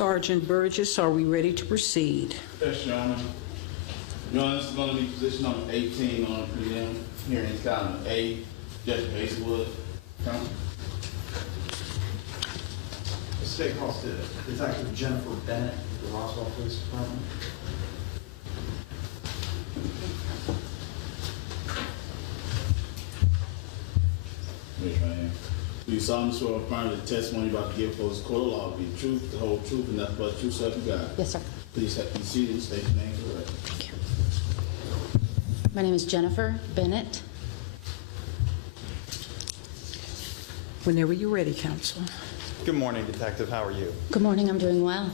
Sergeant Burgess, are we ready to proceed? Yes, Your Honor. Your Honor, this is going to be position number 18 on the prelim hearings, column A, Judge Hazelwood. Counsel. State House Detective Jennifer Bennett, the Roswell Police Department. Raise your right hand. Do you solemnly swear or affirm that the testimony you're about to give before this court of law will be the truth, the whole truth, and nothing but the truth, so help you God? Yes, sir. Please have be seated and state your name for the record. Thank you. My name is Jennifer Bennett. Whenever you're ready, counsel. Good morning, Detective. How are you? Good morning. I'm doing well.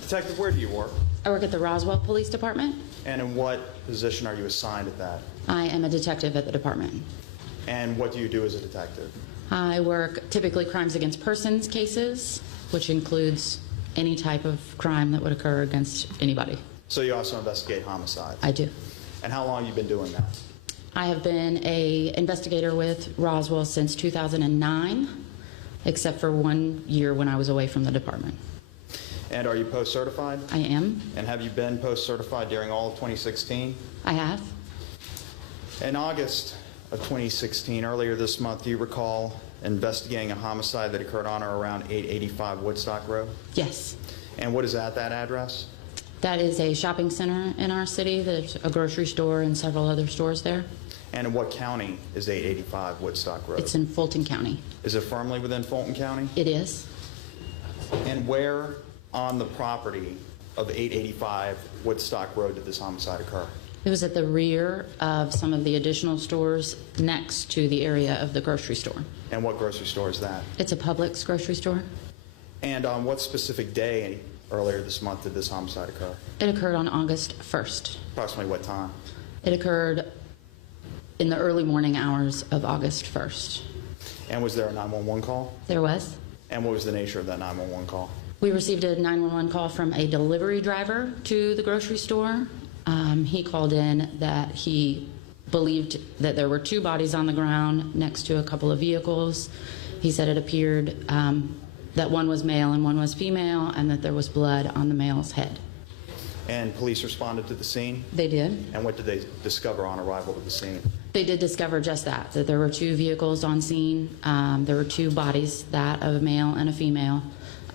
Detective, where do you work? I work at the Roswell Police Department. And in what position are you assigned at that? I am a detective at the department. And what do you do as a detective? I work typically crimes against persons cases, which includes any type of crime that would occur against anybody. So you also investigate homicides? I do. And how long have you been doing that? I have been an investigator with Roswell since 2009, except for 1 year when I was away from the department. And are you post-certified? I am. And have you been post-certified during all of 2016? I have. In August of 2016, earlier this month, do you recall investigating a homicide that occurred on or around 885 Woodstock Road? Yes. And what is at that address? That is a shopping center in our city. There's a grocery store and several other stores there. And in what county is 885 Woodstock Road? It's in Fulton County. Is it firmly within Fulton County? It is. And where on the property of 885 Woodstock Road did this homicide occur? It was at the rear of some of the additional stores next to the area of the grocery store. And what grocery store is that? It's a Publix grocery store. And on what specific day earlier this month did this homicide occur? It occurred on August 1st. Approximately what time? It occurred in the early morning hours of August 1st. And was there a 911 call? There was. And what was the nature of that 911 call? We received a 911 call from a delivery driver to the grocery store. He called in that he believed that there were two bodies on the ground next to a couple of vehicles. He said it appeared that one was male and one was female, and that there was blood on the male's head. And police responded to the scene? They did. And what did they discover on arrival to the scene? They did discover just that there were two vehicles on scene. There were two bodies, that of a male and a female,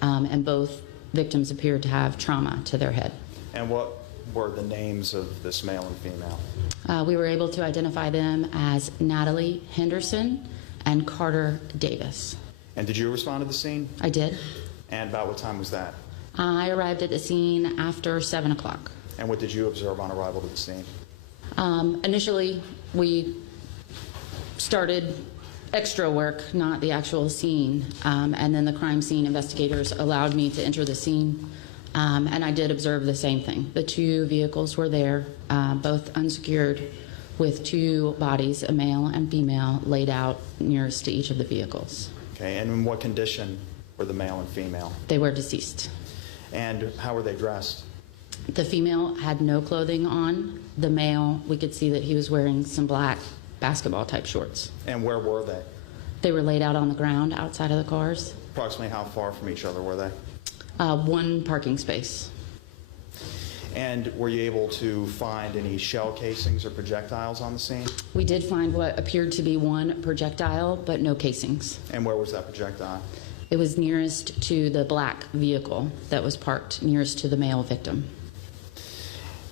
and both victims appeared to have trauma to their head. And what were the names of this male and female? We were able to identify them as Natalie Henderson and Carter Davis. And did you respond to the scene? I did. And about what time was that? I arrived at the scene after 7 o'clock. And what did you observe on arrival to the scene? Initially, we started extra work, not the actual scene, and then the crime scene investigators allowed me to enter the scene, and I did observe the same thing. The two vehicles were there, both unsecured, with two bodies, a male and female, laid out nearest to each of the vehicles. Okay, and in what condition were the male and female? They were deceased. And how were they dressed? The female had no clothing on. The male, we could see that he was wearing some black basketball-type shorts. And where were they? They were laid out on the ground outside of the cars. Approximately how far from each other were they? One parking space. And were you able to find any shell casings or projectiles on the scene? We did find what appeared to be one projectile, but no casings. And where was that projectile? It was nearest to the black vehicle that was parked nearest to the male victim.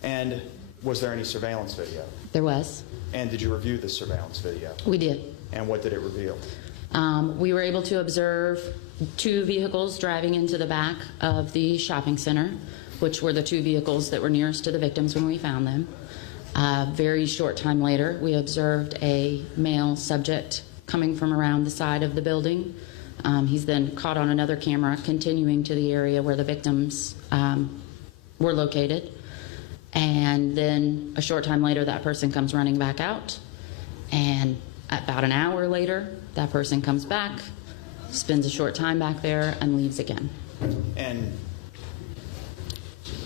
And was there any surveillance video? There was. And did you review the surveillance video? We did. And what did it reveal? We were able to observe two vehicles driving into the back of the shopping center, which were the two vehicles that were nearest to the victims when we found them. Very short time later, we observed a male subject coming from around the side of the building. He's then caught on another camera continuing to the area where the victims were located. And then a short time later, that person comes running back out. And about an hour later, that person comes back, spends a short time back there, and leaves again. And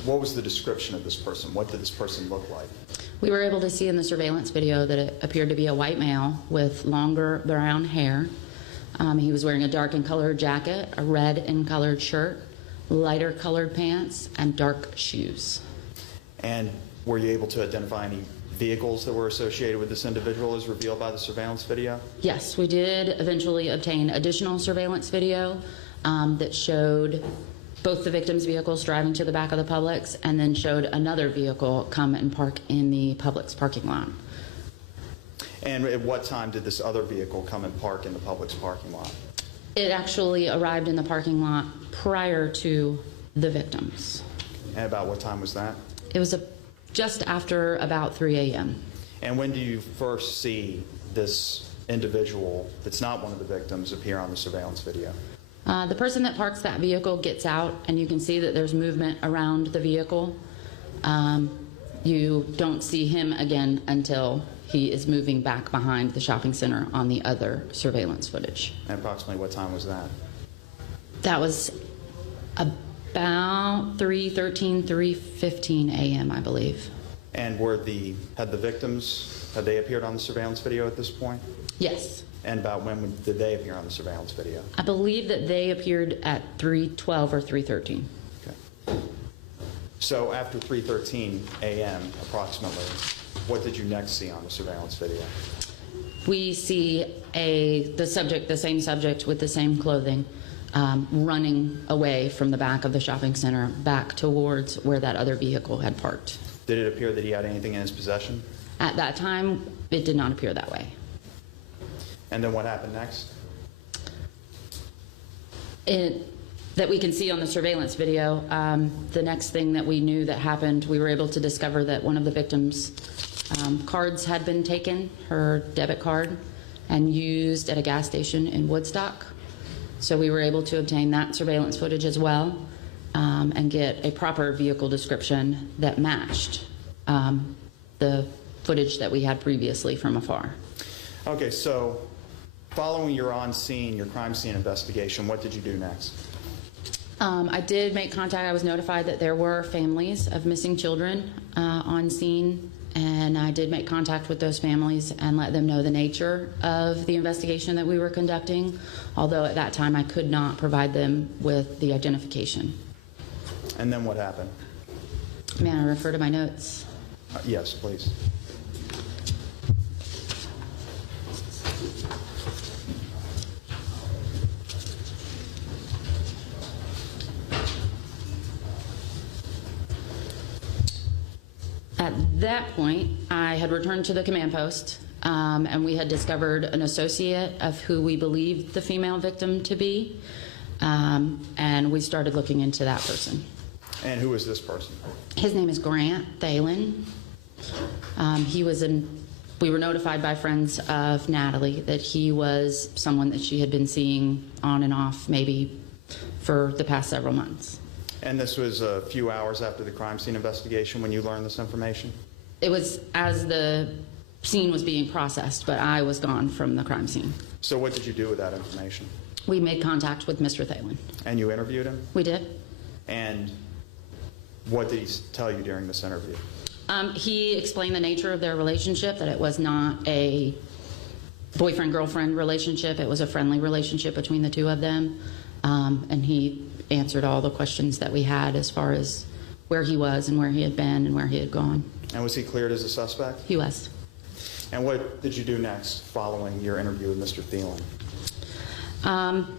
what was the description of this person? What did this person look like? We were able to see in the surveillance video that it appeared to be a white male with longer brown hair. He was wearing a dark and colored jacket, a red and colored shirt, lighter colored pants, and dark shoes. And were you able to identify any vehicles that were associated with this individual as revealed by the surveillance video? Yes, we did eventually obtain additional surveillance video that showed both the victim's vehicles driving to the back of the Publix, and then showed another vehicle come and park in the Publix parking lot. And at what time did this other vehicle come and park in the Publix parking lot? It actually arrived in the parking lot prior to the victims. And about what time was that? It was just after about 3 a.m. And when do you first see this individual that's not one of the victims appear on the surveillance video? The person that parks that vehicle gets out, and you can see that there's movement around the vehicle. You don't see him again until he is moving back behind the shopping center on the other surveillance footage. And approximately what time was that? That was about 3:13, 3:15 a.m., I believe. And had the victims, had they appeared on the surveillance video at this point? Yes. And about when did they appear on the surveillance video? I believe that they appeared at 3:12 or 3:13. Okay. So after 3:13 a.m. approximately, what did you next see on the surveillance video? We see the same subject with the same clothing, running away from the back of the shopping center back towards where that other vehicle had parked. Did it appear that he had anything in his possession? At that time, it did not appear that way. And then what happened next? That we can see on the surveillance video, the next thing that we knew that happened, we were able to discover that one of the victims' cards had been taken, her debit card, and used at a gas station in Woodstock. So we were able to obtain that surveillance footage as well, and get a proper vehicle description that matched the footage that we had previously from afar. Okay, so following your on-scene, your crime scene investigation, what did you do next? I did make contact. I was notified that there were families of missing children on scene, and I did make contact with those families and let them know the nature of the investigation that we were conducting, although at that time I could not provide them with the identification. And then what happened? May I refer to my notes? Yes, please. At that point, I had returned to the command post, and we had discovered an associate of who we believed the female victim to be, and we started looking into that person. And who is this person? His name is Grant Thalen. We were notified by friends of Natalie that he was someone that she had been seeing on and off maybe for the past several months. And this was a few hours after the crime scene investigation when you learned this information? It was as the scene was being processed, but I was gone from the crime scene. So what did you do with that information? We made contact with Mr. Thalen. And you interviewed him? We did. And what did he tell you during this interview? He explained the nature of their relationship, that it was not a boyfriend-girlfriend relationship. It was a friendly relationship between the two of them. And he answered all the questions that we had as far as where he was and where he had been and where he had gone. And was he cleared as a suspect? He was. And what did you do next following your interview with Mr. Thielen?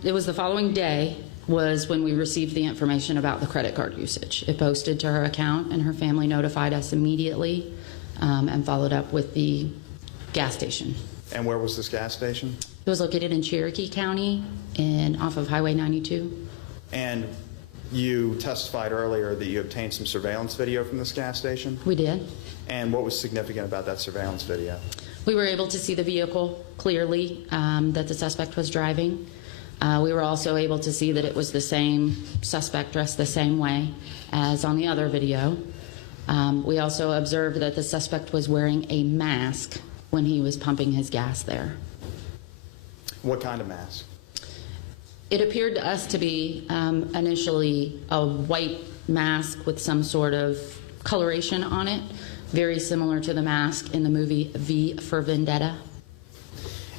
It was the following day was when we received the information about the credit card usage. It posted to her account, and her family notified us immediately and followed up with the gas station. And where was this gas station? It was located in Cherokee County off of Highway 92. And you testified earlier that you obtained some surveillance video from this gas station? We did. And what was significant about that surveillance video? We were able to see the vehicle clearly that the suspect was driving. We were also able to see that it was the same suspect dressed the same way as on the other video. We also observed that the suspect was wearing a mask when he was pumping his gas there. What kind of mask? It appeared to us to be initially a white mask with some sort of coloration on it, very similar to the mask in the movie V for Vendetta.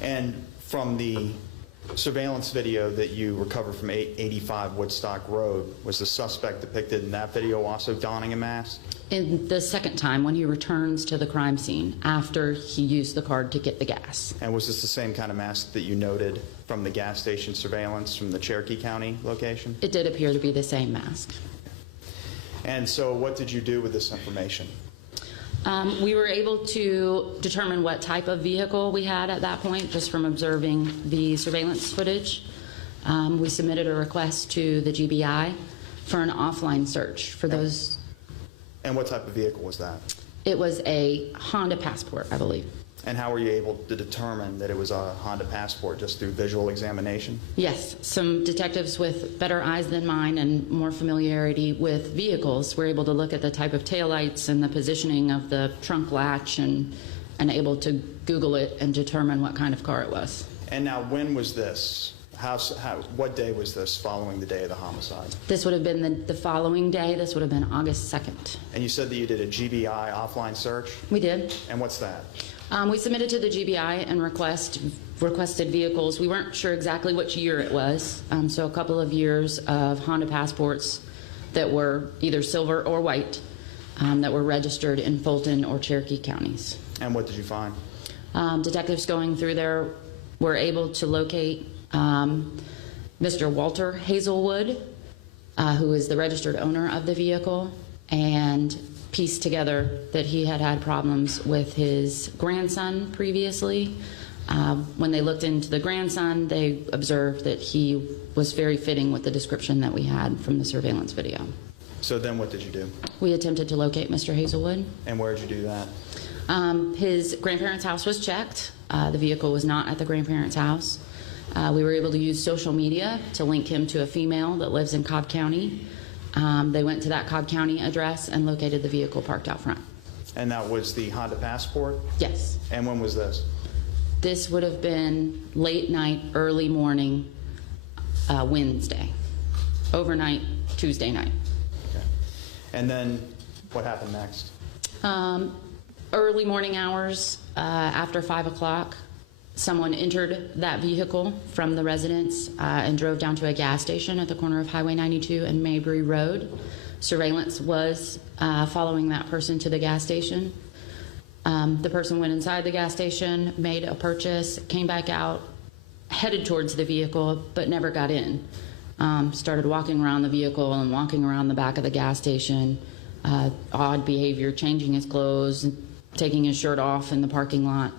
And from the surveillance video that you recovered from 885 Woodstock Road, was the suspect depicted in that video also donning a mask? In the second time, when he returns to the crime scene after he used the card to get the gas. And was this the same kind of mask that you noted from the gas station surveillance from the Cherokee County location? It did appear to be the same mask. And so what did you do with this information? We were able to determine what type of vehicle we had at that point just from observing the surveillance footage. We submitted a request to the GBI for an offline search for those. And what type of vehicle was that? It was a Honda Passport, I believe. And how were you able to determine that it was a Honda Passport, just through visual examination? Yes, some detectives with better eyes than mine and more familiarity with vehicles were able to look at the type of taillights and the positioning of the trunk latch and able to Google it and determine what kind of car it was. And now, when was this? What day was this following the day of the homicide? This would have been the following day. This would have been August 2nd. And you said that you did a GBI offline search? We did. And what's that? We submitted to the GBI and requested vehicles. We weren't sure exactly which year it was, so a couple of years of Honda Passports that were either silver or white that were registered in Fulton or Cherokee counties. And what did you find? Detectives going through there were able to locate Mr. Walter Hazelwood, who is the registered owner of the vehicle, and pieced together that he had had problems with his grandson previously. When they looked into the grandson, they observed that he was very fitting with the description that we had from the surveillance video. So then what did you do? We attempted to locate Mr. Hazelwood. And where did you do that? His grandparents' house was checked. The vehicle was not at the grandparents' house. We were able to use social media to link him to a female that lives in Cobb County. They went to that Cobb County address and located the vehicle parked out front. And that was the Honda Passport? Yes. And when was this? This would have been late night, early morning, Wednesday. Overnight, Tuesday night. Okay. And then what happened next? Early morning hours, after 5 o'clock, someone entered that vehicle from the residence and drove down to a gas station at the corner of Highway 92 and Mabry Road. Surveillance was following that person to the gas station. The person went inside the gas station, made a purchase, came back out, headed towards the vehicle, but never got in. Started walking around the vehicle and walking around the back of the gas station. Odd behavior, changing his clothes, taking his shirt off in the parking lot.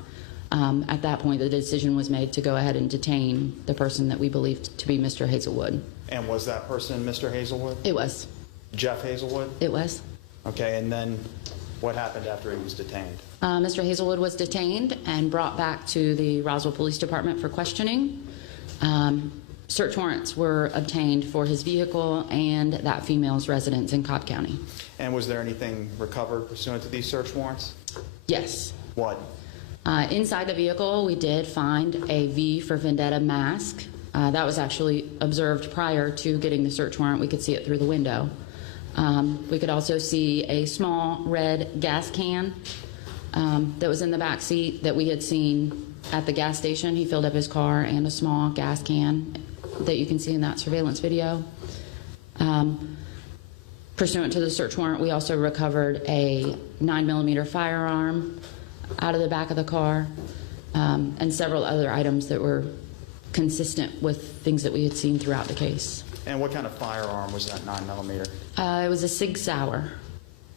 At that point, the decision was made to go ahead and detain the person that we believed to be Mr. Hazelwood. And was that person Mr. Hazelwood? It was. Jeff Hazelwood? It was. Okay, and then what happened after he was detained? Mr. Hazelwood was detained and brought back to the Roswell Police Department for questioning. Search warrants were obtained for his vehicle and that female's residence in Cobb County. And was there anything recovered pursuant to these search warrants? Yes. What? Inside the vehicle, we did find a V for Vendetta mask. That was actually observed prior to getting the search warrant. We could see it through the window. We could also see a small red gas can that was in the back seat that we had seen at the gas station. He filled up his car, and a small gas can that you can see in that surveillance video. Pursuant to the search warrant, we also recovered a 9mm firearm out of the back of the car, and several other items that were consistent with things that we had seen throughout the case. And what kind of firearm was that 9mm? It was a Sig Sauer.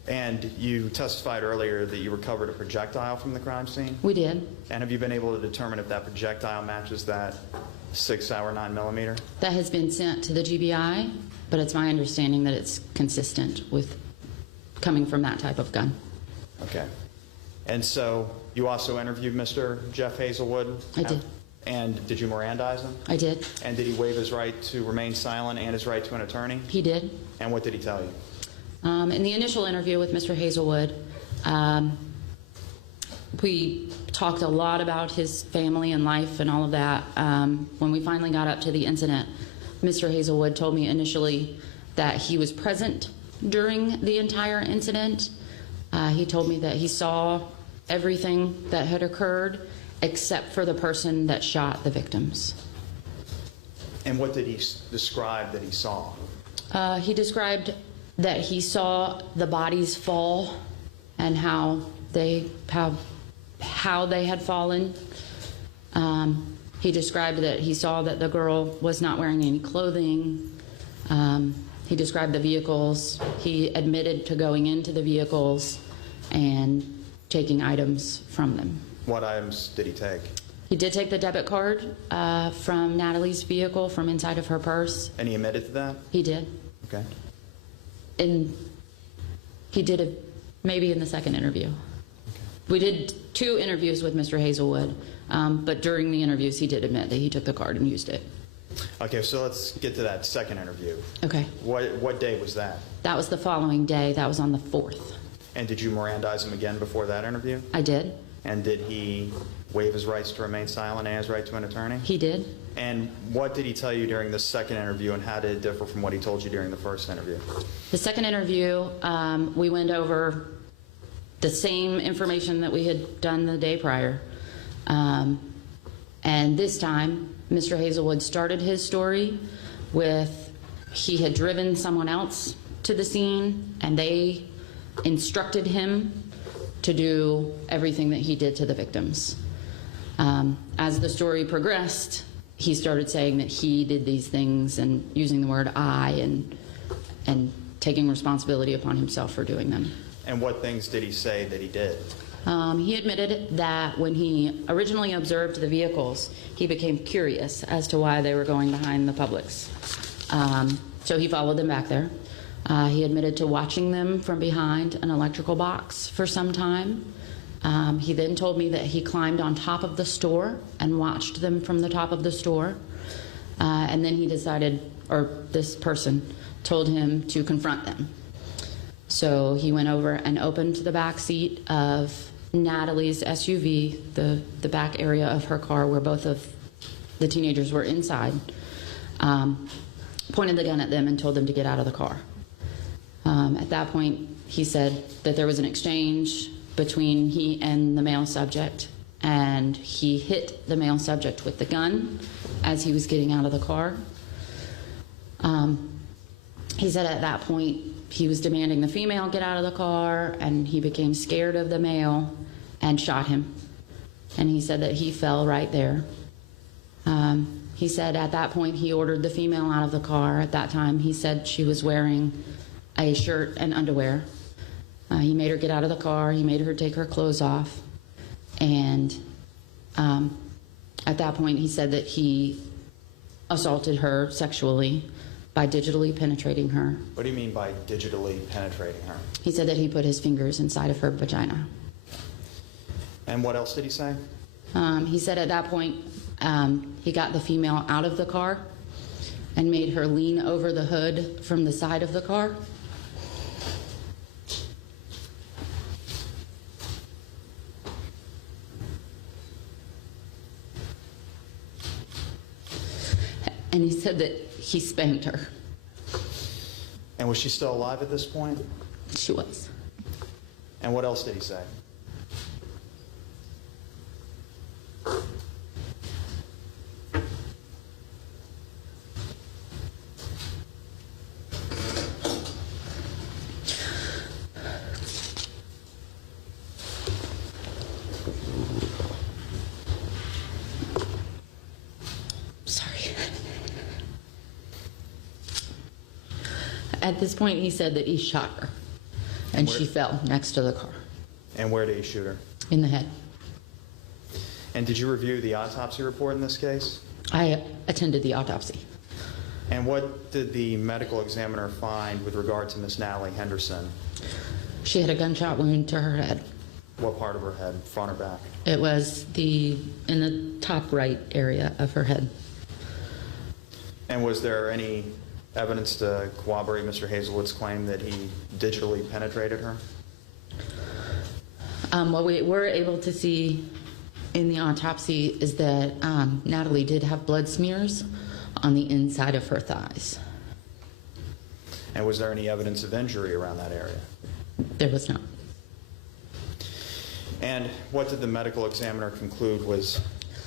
And you testified earlier that you recovered a projectile from the crime scene? We did. And have you been able to determine if that projectile matches that Sig Sauer 9mm? That has been sent to the GBI, but it's my understanding that it's consistent with coming from that type of gun. Okay. And so you also interviewed Mr. Jeff Hazelwood? I did. And did you Mirandize him? I did. And did he waive his right to remain silent and his right to an attorney? He did. And what did he tell you? In the initial interview with Mr. Hazelwood, we talked a lot about his family and life and all of that. When we finally got up to the incident, Mr. Hazelwood told me initially that he was present during the entire incident. He told me that he saw everything that had occurred except for the person that shot the victims. And what did he describe that he saw? He described that he saw the bodies fall and how they had fallen. He described that he saw that the girl was not wearing any clothing. He described the vehicles. He admitted to going into the vehicles and taking items from them. What items did he take? He did take the debit card from Natalie's vehicle from inside of her purse. And he admitted to that? He did. Okay. And he did it maybe in the second interview. We did 2 interviews with Mr. Hazelwood, but during the interviews he did admit that he took the card and used it. Okay, so let's get to that second interview. Okay. What day was that? That was the following day. That was on the 4th. And did you Mirandize him again before that interview? I did. And did he waive his rights to remain silent and his right to an attorney? He did. And what did he tell you during the second interview, and how did it differ from what he told you during the first interview? The second interview, we went over the same information that we had done the day prior. And this time, Mr. Hazelwood started his story with he had driven someone else to the scene, and they instructed him to do everything that he did to the victims. As the story progressed, he started saying that he did these things and using the word I and taking responsibility upon himself for doing them. And what things did he say that he did? He admitted that when he originally observed the vehicles, he became curious as to why they were going behind the Publix. So he followed them back there. He admitted to watching them from behind an electrical box for some time. He then told me that he climbed on top of the store and watched them from the top of the store. And then he decided, or this person told him to confront them. So he went over and opened the back seat of Natalie's SUV, the back area of her car where both of the teenagers were inside, pointed the gun at them and told them to get out of the car. At that point, he said that there was an exchange between he and the male subject, and he hit the male subject with the gun as he was getting out of the car. He said at that point he was demanding the female get out of the car, and he became scared of the male and shot him. And he said that he fell right there. He said at that point he ordered the female out of the car. At that time he said she was wearing a shirt and underwear. He made her get out of the car. He made her take her clothes off. And at that point he said that he assaulted her sexually by digitally penetrating her. What do you mean by digitally penetrating her? He said that he put his fingers inside of her vagina. And what else did he say? He said at that point he got the female out of the car and made her lean over the hood from the side of the car. And he said that he spanked her. And was she still alive at this point? She was. And what else did he say? At this point, he said that he shot her, and she fell next to the car. And where did he shoot her? In the head. And did you review the autopsy report in this case? I attended the autopsy. And what did the medical examiner find with regard to Miss Natalie Henderson? She had a gunshot wound to her head. What part of her head, front or back? It was in the top right area of her head. And was there any evidence to corroborate Mr. Hazelwood's claim that he digitally penetrated her? What we were able to see in the autopsy is that Natalie did have blood smears on the inside of her thighs. And was there any evidence of injury around that area? There was not. And what did the medical examiner conclude was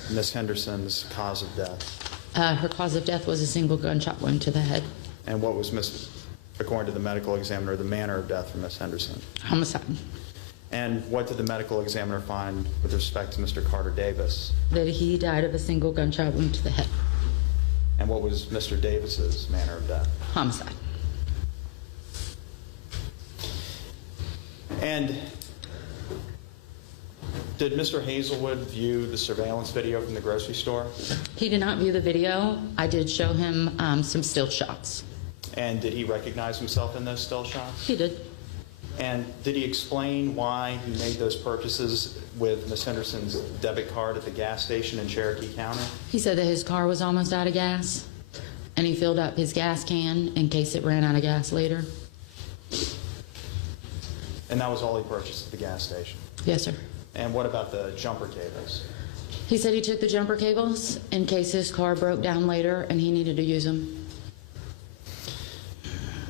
Miss Henderson's cause of death? Her cause of death was a single gunshot wound to the head. And what was, according to the medical examiner, the manner of death for Miss Henderson? Homicide. And what did the medical examiner find with respect to Mr. Carter Davis? That he died of a single gunshot wound to the head. And what was Mr. Davis's manner of death? Homicide. And did Mr. Hazelwood view the surveillance video from the grocery store? He did not view the video. I did show him some still shots. And did he recognize himself in those still shots? He did. And did he explain why he made those purchases with Miss Henderson's debit card at the gas station in Cherokee County? He said that his car was almost out of gas, and he filled up his gas can in case it ran out of gas later. And that was all he purchased at the gas station? Yes, sir. And what about the jumper cables? He said he took the jumper cables in case his car broke down later and he needed to use them.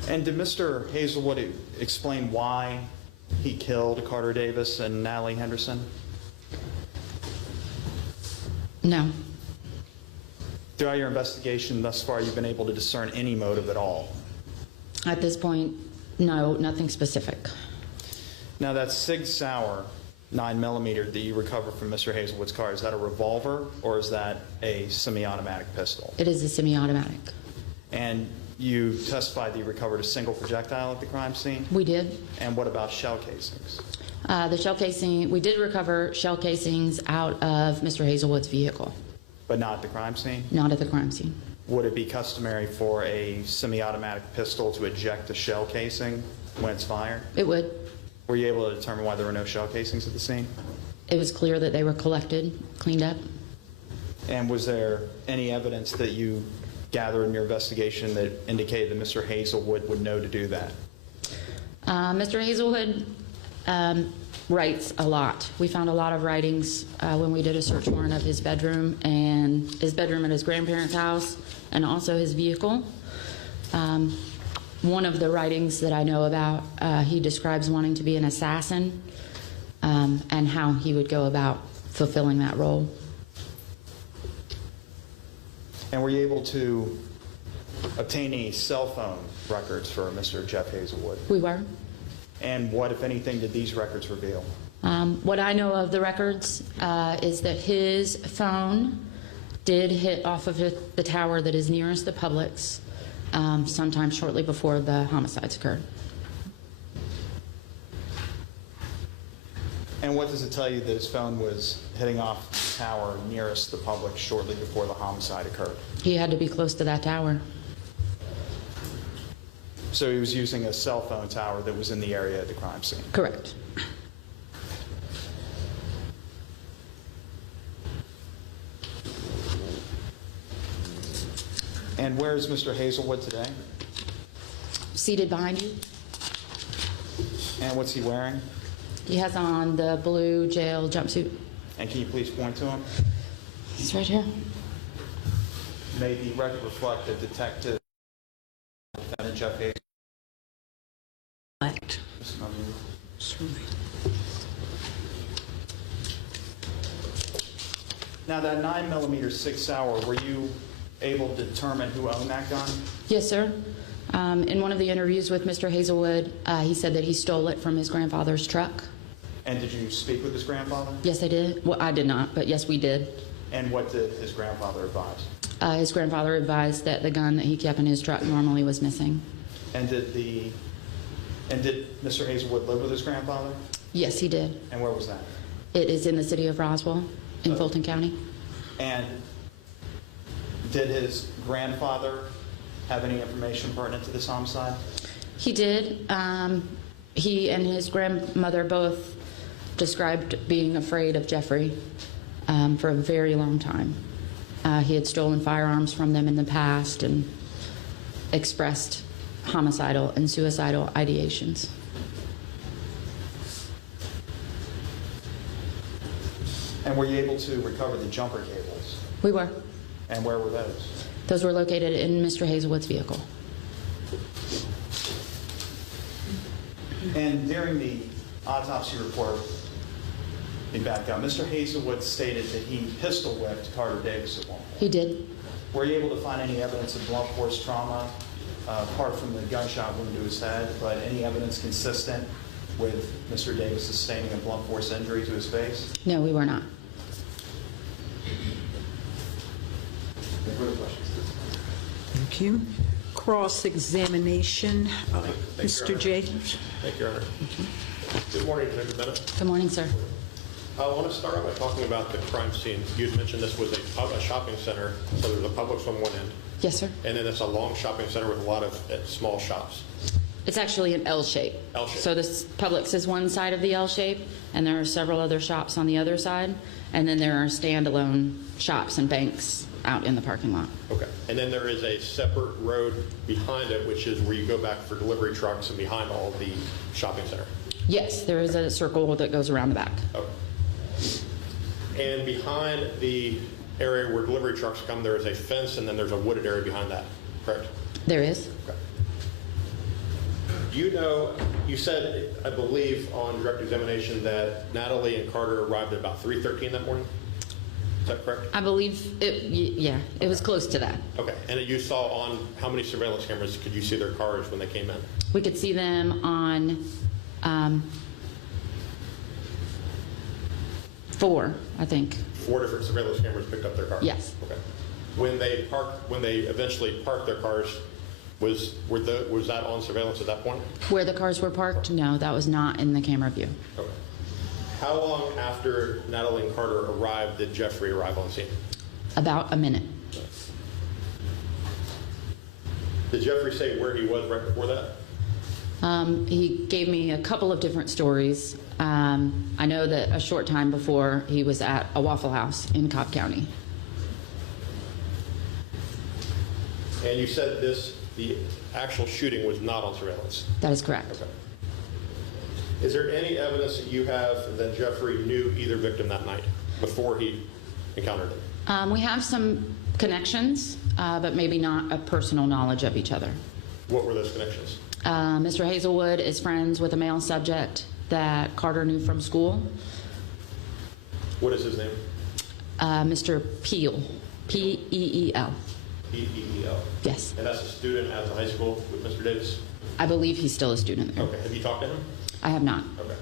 And did Mr. Hazelwood explain why he killed Carter Davis and Natalie Henderson? No. Throughout your investigation thus far, you've been able to discern any motive at all? At this point, no, nothing specific. Now, that Sig Sauer 9mm that you recovered from Mr. Hazelwood's car, is that a revolver or is that a semi-automatic pistol? It is a semi-automatic. And you testified that you recovered a single projectile at the crime scene? We did. And what about shell casings? The shell casing, we did recover shell casings out of Mr. Hazelwood's vehicle. But not at the crime scene? Not at the crime scene. Would it be customary for a semi-automatic pistol to eject a shell casing when it's fired? It would. Were you able to determine why there were no shell casings at the scene? It was clear that they were collected, cleaned up. And was there any evidence that you gathered in your investigation that indicated that Mr. Hazelwood would know to do that? Mr. Hazelwood writes a lot. We found a lot of writings when we did a search warrant of his bedroom and his bedroom at his grandparents' house and also his vehicle. One of the writings that I know about, he describes wanting to be an assassin and how he would go about fulfilling that role. And were you able to obtain any cell phone records for Mr. Jeff Hazelwood? We were. And what, if anything, did these records reveal? What I know of the records is that his phone did hit off of the tower that is nearest the Publix sometime shortly before the homicides occurred. And what does it tell you that his phone was hitting off the tower nearest the Publix shortly before the homicide occurred? He had to be close to that tower. So he was using a cell phone tower that was in the area of the crime scene? Correct. And where is Mr. Hazelwood today? Seated behind you, And what's he wearing? he has on the blue jail jumpsuit. And can you please point to him? He's right here. May the record reflect that Detective Defendant Jeff Hazelwood. Correct. Certainly. Now, that 9mm Sig Sauer, were you able to determine who owned that gun? Yes, sir. In one of the interviews with Mr. Hazelwood, he said that he stole it from his grandfather's truck. And did you speak with his grandfather? Yes, I did. Well, I did not, but yes, we did. And what did his grandfather advise? His grandfather advised that the gun that he kept in his truck normally was missing. And did Mr. Hazelwood live with his grandfather? Yes, he did. And where was that? It is in the city of Roswell in Fulton County. And did his grandfather have any information pertinent to this homicide? He did. He and his grandmother both described being afraid of Jeffrey for a very long time. He had stolen firearms from them in the past and expressed homicidal and suicidal ideations. And were you able to recover the jumper cables? We were. And where were those? Those were located in Mr. Hazelwood's vehicle. And during the autopsy report, let me back up, Mr. Hazelwood stated that he pistol whipped Carter Davis at one point. He did. Were you able to find any evidence of blunt force trauma, apart from the gunshot wound to his head, but any evidence consistent with Mr. Davis sustaining a blunt force injury to his face? No, we were not. Any further questions? Thank you. Cross-examination, Mr. J. Thank you, Your Honor. Good morning, Detective Bennett. Good morning, sir. I want to start out by talking about the crime scene. You had mentioned this was a shopping center, so there's a Publix on one end, Yes, sir. and then it's a long shopping center with a lot of small shops. It's actually an L shape. L shape. So this Publix is one side of the L shape, and there are several other shops on the other side, and then there are standalone shops and banks out in the parking lot. Okay. And then there is a separate road behind it, which is where you go back for delivery trucks and behind all the shopping center. Yes, there is a circle that goes around the back. Okay. And behind the area where delivery trucks come, there is a fence, and then there's a wooded area behind that, correct? There is. Okay. You know, you said, I believe, on direct examination that Natalie and Carter arrived at about 3:13 that morning? Is that correct? I believe it, yeah, it was close to that. Okay. And you saw on how many surveillance cameras could you see their cars when they came in? We could see them on 4, I think. 4 different surveillance cameras picked up their cars? Yes. Okay. When they eventually parked their cars, was that on surveillance at that point? Where the cars were parked? No, that was not in the camera view. Okay. How long after Natalie and Carter arrived did Jeffrey arrive on scene? About a minute. Did Jeffrey say where he was right before that? He gave me a couple of different stories. I know that a short time before he was at a Waffle House in Cobb County. And you said the actual shooting was not on surveillance? That is correct. Okay. Is there any evidence that you have that Jeffrey knew either victim that night before he encountered them? We have some connections, but maybe not a personal knowledge of each other. What were those connections? Mr. Hazelwood is friends with a male subject that Carter knew from school. What is his name? Mr. Peel, P-E-E-L. P-E-E-L. Yes. And that's a student at the high school with Mr. Davis? I believe he's still a student there. Okay. Have you talked to him? I have not. Okay.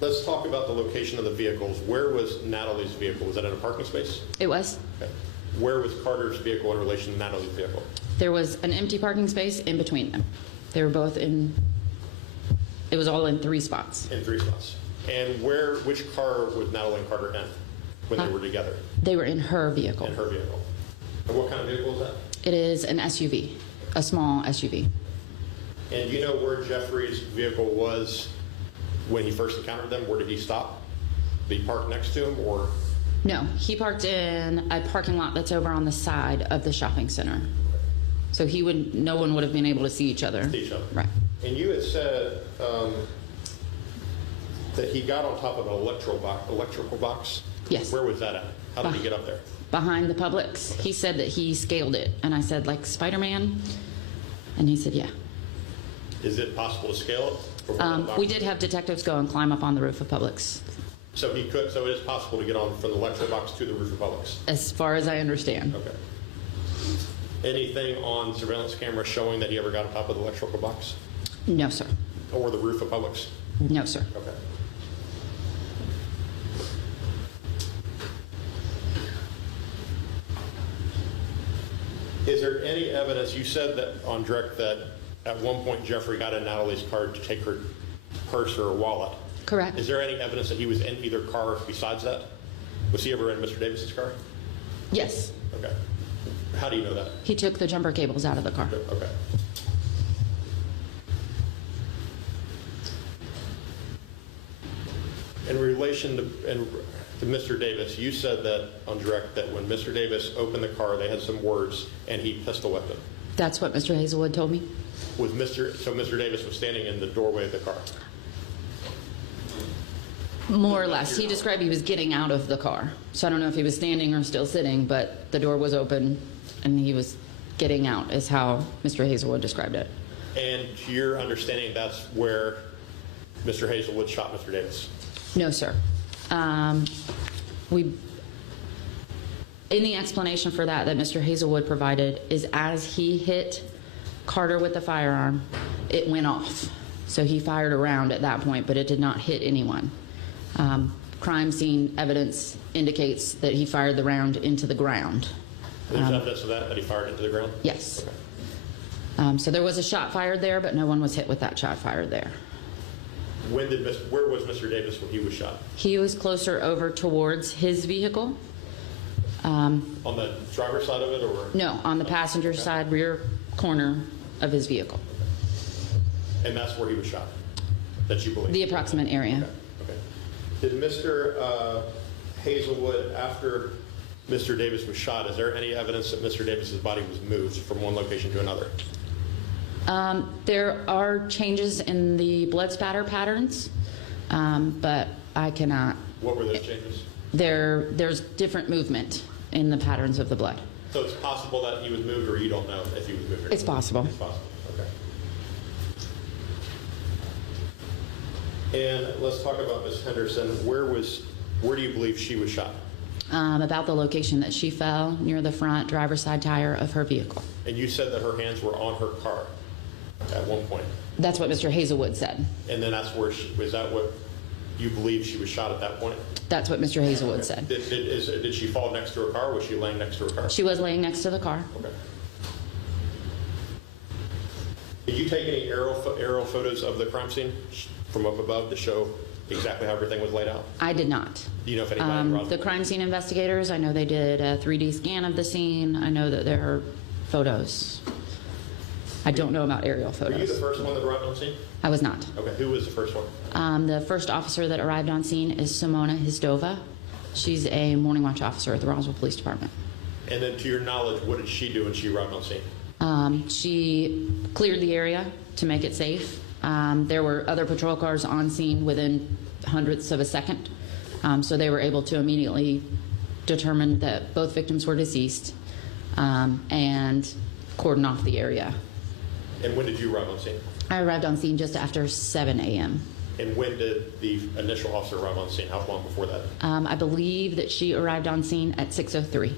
Let's talk about the location of the vehicles. Where was Natalie's vehicle? Was that in a parking space? It was. Okay. Where was Carter's vehicle in relation to Natalie's vehicle? There was an empty parking space in between them. They were both in, it was all in 3 spots. In 3 spots. And which car was Natalie and Carter in when they were together? They were in her vehicle. In her vehicle. And what kind of vehicle is that? It is an SUV, a small SUV. And do you know where Jeffrey's vehicle was when he first encountered them? Where did he stop? Did he park next to him, or? No, he parked in a parking lot that's over on the side of the shopping center. So no one would have been able to see each other. See each other. Right. And you had said that he got on top of an electrical box? Yes. Where was that at? How did he get up there? Behind the Publix. He said that he scaled it. And I said, like Spider-Man? And he said, yeah. Is it possible to scale it? We did have detectives go and climb up on the roof of Publix. So it is possible to get on from the electrical box to the roof of Publix? As far as I understand. Okay. Anything on surveillance camera showing that he ever got on top of the electrical box? No, sir. Or the roof of Publix? No, sir. Okay. Is there any evidence, you said that on direct that at one point Jeffrey got in Natalie's car to take her purse or wallet. Correct. Is there any evidence that he was in either car besides that? Was he ever in Mr. Davis's car? Yes. Okay. How do you know that? He took the jumper cables out of the car. Okay. In relation to Mr. Davis, you said that on direct that when Mr. Davis opened the car, they had some words and he pistol whipped them. That's what Mr. Hazelwood told me. So Mr. Davis was standing in the doorway of the car? More or less. He described he was getting out of the car. So I don't know if he was standing or still sitting, but the door was open and he was getting out is how Mr. Hazelwood described it. And to your understanding, that's where Mr. Hazelwood shot Mr. Davis? No, sir. In the explanation for that Mr. Hazelwood provided is as he hit Carter with the firearm, it went off. So he fired a round at that point, but it did not hit anyone. Crime scene evidence indicates that he fired the round into the ground. There's evidence of that he fired into the ground? Yes. Okay. So there was a shot fired there, but no one was hit with that shot fired there. Where was Mr. Davis when he was shot? He was closer over towards his vehicle. On the driver's side of it, or? No, on the passenger side, rear corner of his vehicle. And that's where he was shot, that you believe? The approximate area. Okay. Did Mr. Hazelwood, after Mr. Davis was shot, is there any evidence that Mr. Davis's body was moved from one location to another? There are changes in the blood spatter patterns, but I cannot. What were those changes? There's different movement in the patterns of the blood. So it's possible that he was moved, or you don't know if he was moved? It's possible. It's possible, okay. And let's talk about Ms. Henderson. Where do you believe she was shot? About the location that she fell, near the front driver's side tire of her vehicle. And you said that her hands were on her car at one point. That's what Mr. Hazelwood said. And then that's where was that what you believe she was shot at that point? That's what Mr. Hazelwood said. Did she fall next to her car, or was she laying next to her car? She was laying next to the car. Okay. Did you take any aerial photos of the crime scene from up above to show exactly how everything was laid out? I did not. Do you know if anybody The crime scene investigators, I know they did a 3D scan of the scene. I know that there are photos. I don't know about aerial Were you the photos. first one that arrived on scene? I was not. Okay, who was the first one? The first officer that arrived on scene is Simona Hisdova. She's a morning watch officer at the Roswell Police Department. And then to your knowledge, what did she do when she arrived on scene? She cleared the area to make it safe. There were other patrol cars on scene within hundredths of a second, so they were able to immediately determine that both victims were deceased and cordon off the area. And when did you arrive on scene? I arrived on scene just after 7 a.m. And when did the initial officer arrive on scene? How long before that? I believe that she arrived on scene at 6:03.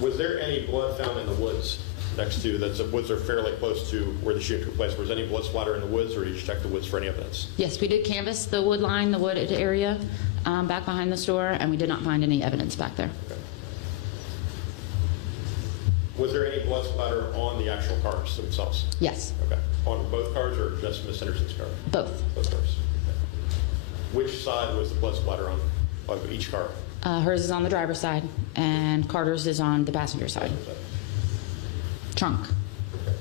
Was there any blood found in the woods next to, the woods are fairly close to where the shooting took place? Was any blood splatter in the woods, or did you check the woods for any evidence? Yes, we did canvass the wood line, the wooded area back behind the store, and we did not find any evidence back there. Okay. Was there any blood splatter on the actual cars themselves? Yes, Okay. On both cars, or just Ms. Henderson's car? both. Both cars. Okay. Which side was the blood splatter on each car? Hers is on the driver's side, and Carter's is on the passenger side. Trunk. Okay.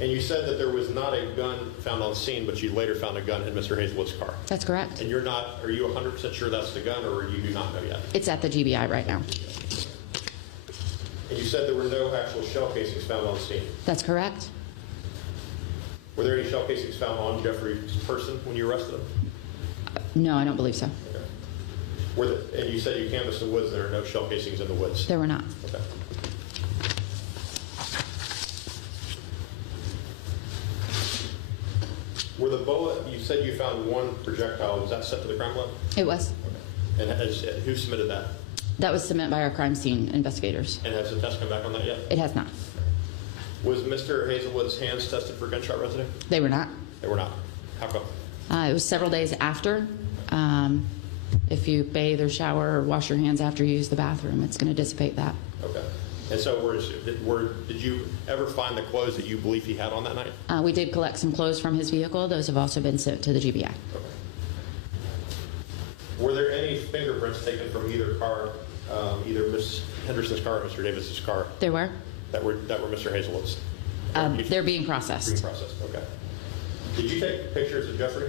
And you said that there was not a gun found on scene, but you later found a gun in Mr. Hazelwood's car. That's correct. And are you 100% sure that's the gun, or you do not know yet? It's at the GBI right now. And you said there were no actual shell casings found on scene. That's correct. Were there any shell casings found on Jefferies' person when you arrested him? No, I don't believe so. Okay. And you said you canvassed the woods, there are no shell casings in the woods? There were not. Okay. Were the bullet, you said you found one projectile, was that sent to the crime lab? It was. Okay. And who submitted that? That was submitted by our crime scene investigators. And has the test come back on that yet? It has not. Was Mr. Hazelwood's hands tested for gunshot residue? They were not. They were not. How come? It was several days after. If you bathe or shower or wash your hands after you use the bathroom, it's going to dissipate that. Okay. And so did you ever find the clothes that you believe he had on that night? We did collect some clothes from his vehicle. Those have also been sent to the GBI. Okay. Were there any fingerprints taken from either car, either Ms. Henderson's car or Mr. Davis's car? There were. That were Mr. Hazelwood's? They're being processed. Being processed, okay. Did you take pictures of Jeffrey?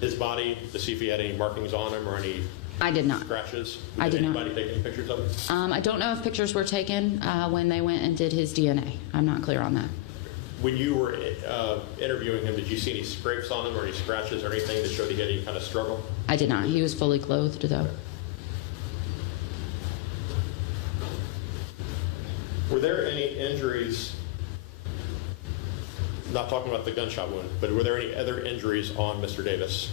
His body, to see if he had any markings on him or any I did not. scratches? I did not. Did anybody take any pictures of him? I don't know if pictures were taken when they went and did his DNA. I'm not clear on that. When you were interviewing him, did you see any scrapes on him or any scratches or anything that showed he had any kind of struggle? I did not. He was fully clothed, though. Were there any injuries, not talking about the gunshot wound, but were there any other injuries on Mr. Davis?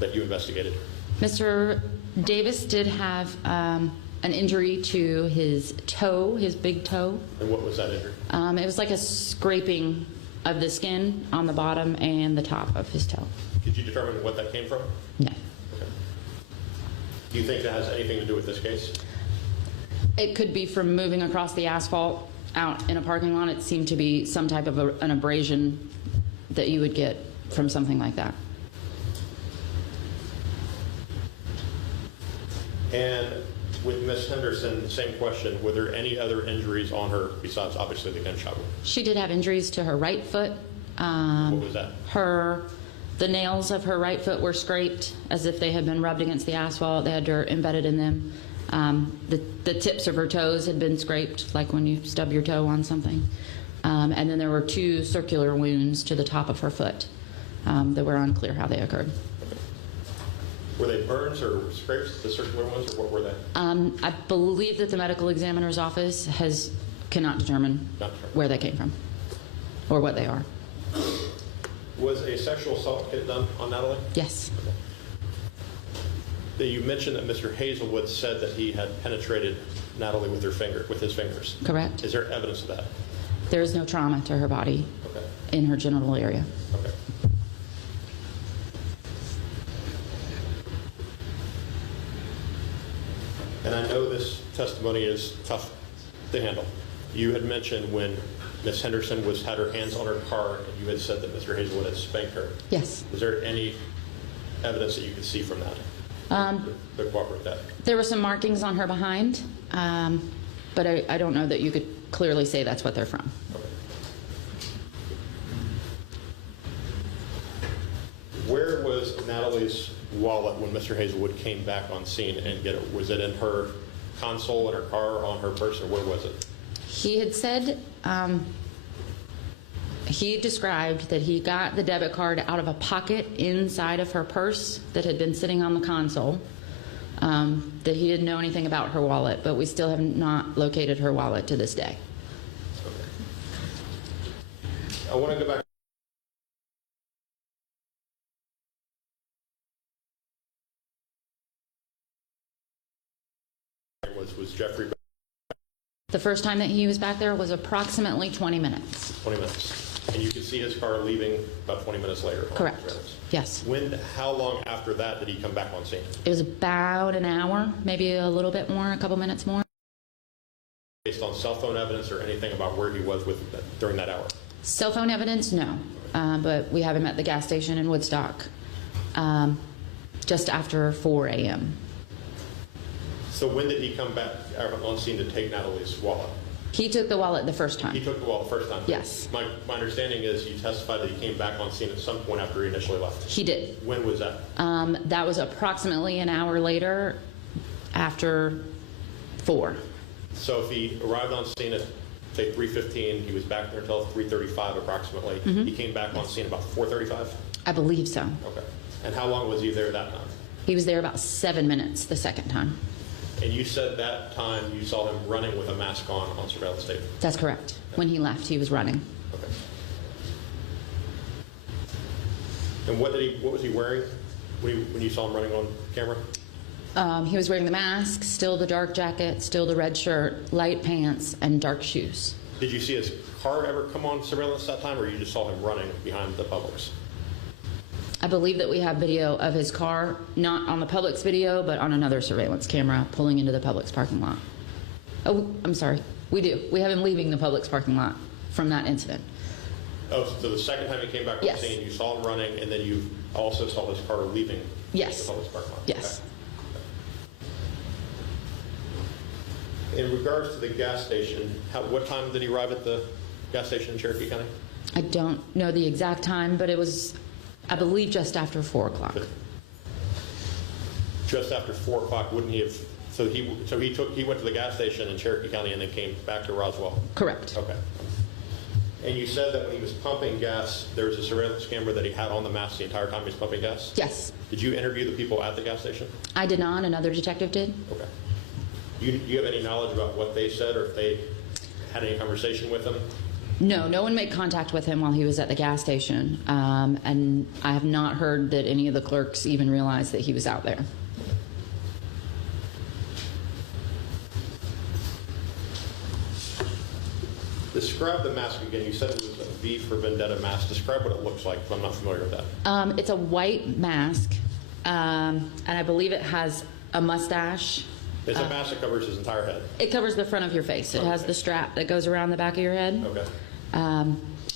that you investigated? Mr. Davis did have an injury to his toe, his big toe. And what was that injury? It was like a scraping of the skin on the bottom and the top of his toe. Did you determine what that came from? No. Okay. Do you think that has anything to do with this case? It could be from moving across the asphalt out in a parking lot. It seemed to be some type of an abrasion that you would get from something like that. And with Miss Henderson, same question. Were there any other injuries on her besides obviously the gunshot wound? She did have injuries to her right foot. What was that? The nails of her right foot were scraped as if they had been rubbed against the asphalt. They had dirt embedded in them. The tips of her toes had been scraped, like when you stub your toe on something. And then there were 2 circular wounds to the top of her foot that were unclear how they occurred. Were they burns or scrapes, the circular ones, or what were they? I believe that the medical examiner's office cannot determine where they came from or what they are. Was a sexual assault kit done on Natalie? Yes. You mentioned that Mr. Hazelwood said that he had penetrated Natalie with his fingers. Correct. Is there evidence of that? There is no trauma to her body in her genital area. Okay. And I know this testimony is tough to handle. You had mentioned when Miss Henderson had her hands on her car, and you had said that Mr. Hazelwood had spanked her. Yes. Is there any evidence that you could see from that? To cooperate with that? There were some markings on her behind, but I don't know that you could clearly say that's what they're from. Okay. Where was Natalie's wallet when Mr. Hazelwood came back on scene and get it? Was it in her console in her car, on her purse, or where was it? He had said, he described that he got the debit card out of a pocket inside of her purse that had been sitting on the console, that he didn't know anything about her wallet, but we still have not located her wallet to this day. I want to go back. Was Jeffrey? The first time that he was back there was approximately 20 minutes. 20 minutes. And you could see his car leaving about 20 minutes later. Correct. Yes. How long after that did he come back on scene? It was about an hour, maybe a little bit more, a couple minutes more. Based on cell phone evidence or anything about where he was during that hour? Cell phone evidence, no. But we have him at the gas station in Woodstock just after 4 a.m. So when did he come back on scene to take Natalie's wallet? He took the wallet the first time. He took the wallet the first time? Yes. My understanding is you testified that he came back on scene at some point after he initially left. He did. When was that? That was approximately an hour later, after 4. So if he arrived on scene at, say, 3:15, he was back there until 3:35 approximately. Mm-hmm. He came back on scene about 4:35? I believe so. Okay. And how long was he there that time? He was there about 7 minutes the second time. And you said that time you saw him running with a mask on surveillance tape? That's correct. When he left, he was running. Okay. And what was he wearing when you saw him running on camera? He was wearing the mask, still the dark jacket, still the red shirt, light pants, and dark shoes. Did you see his car ever come on surveillance that time, or you just saw him running behind the Publix? I believe that we have video of his car, not on the Publix video, but on another surveillance camera pulling into the Publix parking lot. Oh, I'm sorry. We do. We have him leaving the Publix parking lot from that incident. Oh, so the second time he came back on Yes. scene, you saw him running, and then you also saw his car leaving Yes. the Publix parking lot? Yes. Okay. In regards to the gas station, what time did he arrive at the gas station in Cherokee County? I don't know the exact time, but it was, I believe, just after 4 o'clock. Just after 4 o'clock, wouldn't he have? So he went to the gas station in Cherokee County and then came back to Roswell. Correct. Okay. And you said that when he was pumping gas, there was a surveillance camera that he had on the mask the entire time he was pumping gas? Yes. Did you interview the people at the gas station? I did not. Another detective did. Okay. Do you have any knowledge about what they said, or if they had any conversation with him? No, no one made contact with him while he was at the gas station, and I have not heard that any of the clerks even realized that he was out there. Describe the mask again. You said it was a V for Vendetta mask. Describe what it looks like, if I'm not familiar with that. It's a white mask, and I believe it has a mustache. It's a mask that covers his entire head. It covers the front of your face. It has the strap that goes around the back of your head. Okay.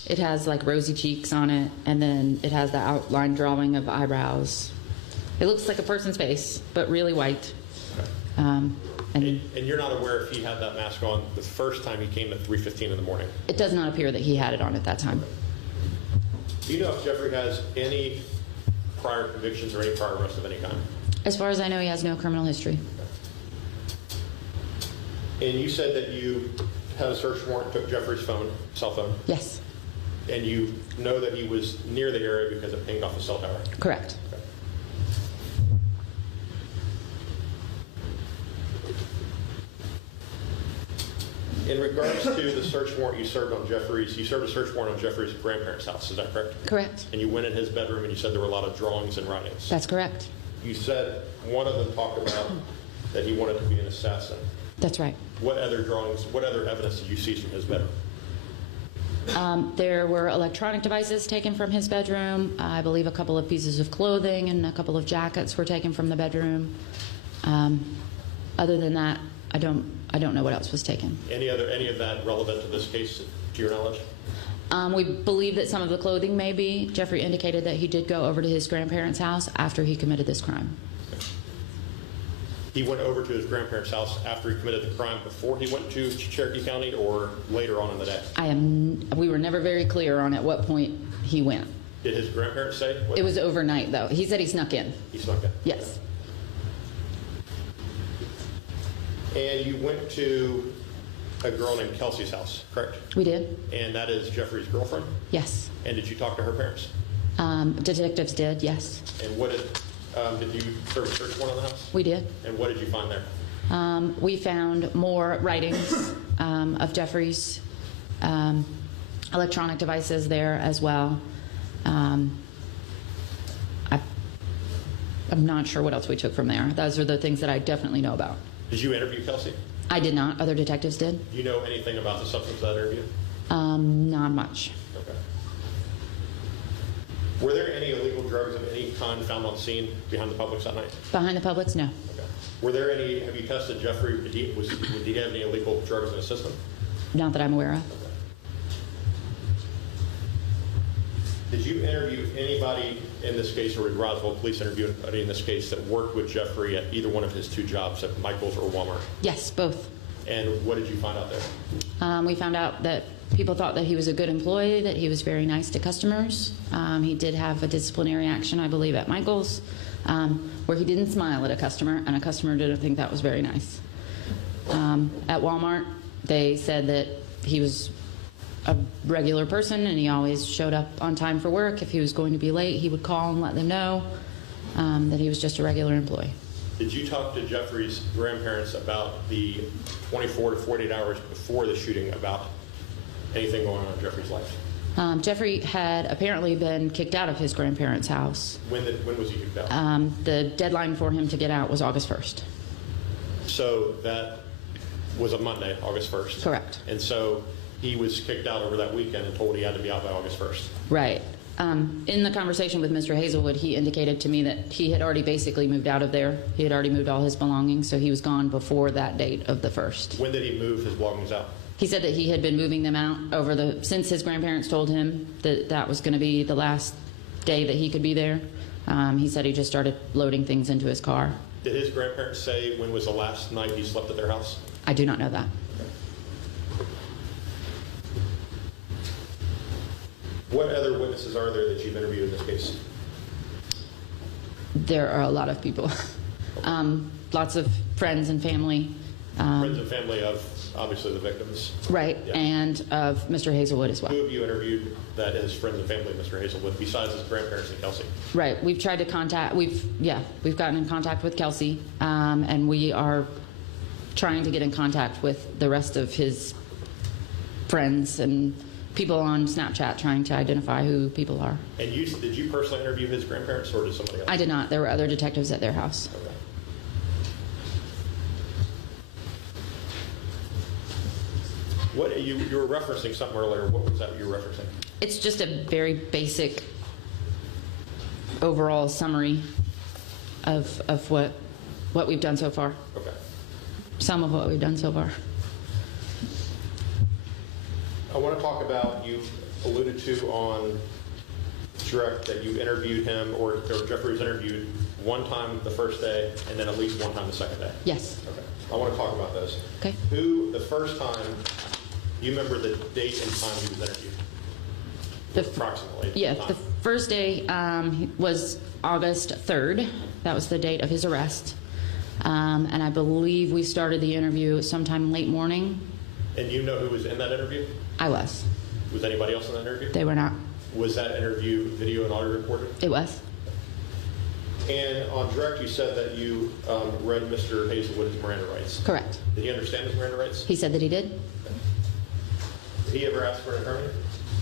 It has like rosy cheeks on it, and then it has the outline drawing of eyebrows. It looks like a person's face, but really white. And you're not aware if he had that mask on the first time he came at 3:15 in the morning? It does not appear that he had it on at that time. Do you know if Jeffrey has any prior convictions or any prior arrests of any kind? As far as I know, he has no criminal history. And you said that you had a search warrant, took Jeffrey's cell phone, Yes, and you know that he was near the area because it pinged off a cell tower. correct. In regards to the search warrant you served on Jefferies, you served a search warrant on Jeffrey's grandparents' house, is that correct? Correct. And you went in his bedroom and you said there were a lot of drawings and writings. That's correct. You said one of them talked about that he wanted to be an assassin. That's right. What other drawings, what other evidence did you see from his bedroom? There were electronic devices taken from his bedroom. I believe a couple of pieces of clothing and a couple of jackets were taken from the bedroom. Other than that, I don't know what else was taken. Any of that relevant to this case, to your knowledge? We believe that some of the clothing may be. Jeffrey indicated that he did go over to his grandparents' house after he committed this crime. He went over to his grandparents' house after he committed the crime before he went to Cherokee County or later on in the day? We were never very clear on at what point he went. Did his grandparents say? It was overnight, though. He said he snuck in. He snuck in? Yes. And you went to a girl named Kelsey's house, correct? We did. And that is Jeffrey's girlfriend? Yes. And did you talk to her parents? Detectives did, yes. And what did you serve a search warrant on the house? We did. And what did you find there? We found more writings of Jeffrey's, electronic devices there as well. I'm not sure what else we took from there. Those are the things that I definitely know about. Did you interview Kelsey? I did not. Other detectives did. Do you know anything about the substance of that interview? Not much. Okay. Were there any illegal drugs of any kind found on scene behind the Publix that night? Behind the Publix, no. Okay. Were there any, have you tested Jeffrey, did he have any illegal drugs in his system? Not that I'm aware of. Okay. Did you interview anybody in this case, or did Roswell police interview anybody in this case that worked with Jeffrey at either one of his two jobs, at Michael's or Walmart? Yes, both. And what did you find out there? We found out that people thought that he was a good employee, that he was very nice to customers. He did have a disciplinary action, I believe, at Michael's, where he didn't smile at a customer, and a customer didn't think that was very nice. At Walmart, they said that he was a regular person and he always showed up on time for work. If he was going to be late, he would call and let them know that he was just a regular employee. Did you talk to Jeffrey's grandparents about the 24 to 48 hours before the shooting about anything going on in Jeffrey's life? Jeffrey had apparently been kicked out of his grandparents' house. When was he kicked out? The deadline for him to get out was August 1st. So that was a Monday, August 1st. Correct. And so he was kicked out over that weekend and told he had to be out by August 1st. Right. In the conversation with Mr. Hazelwood, he indicated to me that he had already basically moved out of there. He had already moved all his belongings, so he was gone before that date of the 1st. When did he move his belongings out? He said that he had been moving them out since his grandparents told him that that was going to be the last day that he could be there. He said he just started loading things into his car. Did his grandparents say when was the last night he slept at their house? I do not know that. What other witnesses are there that you've interviewed in this case? There are a lot of people. Lots of friends and family. Friends and family of, obviously, the victims. Right, Yeah. And of Mr. Hazelwood as well. Who have you interviewed that is friends and family of Mr. Hazelwood, besides his grandparents and Kelsey? Right, we've tried to contact, we've gotten in contact with Kelsey, and we are trying to get in contact with the rest of his friends and people on Snapchat trying to identify who people are. And did you personally interview his grandparents, or did somebody else? I did not. There were other detectives at their house. Okay. What you were referencing something earlier. What was that you were referencing? It's just a very basic overall summary of what we've done so far. Okay. Some of what we've done so far. I want to talk about, you alluded to on direct that you interviewed him, or Jefferies interviewed one time the first day and then at least one time the second day. Yes. Okay. I want to talk about those. Okay. Who, the first time, you remember the date and time he was interviewed? Approximately. Yeah, the first day was August 3rd. That was the date of his arrest. And I believe we started the interview sometime late morning. And you know who was in that interview? I was. Was anybody else in that interview? They were not. Was that interview video and audio recorded? It was. And on direct, you said that you read Mr. Hazelwood's Miranda rights. Correct. Did he understand his Miranda rights? He said that he did. Did he ever ask for an attorney?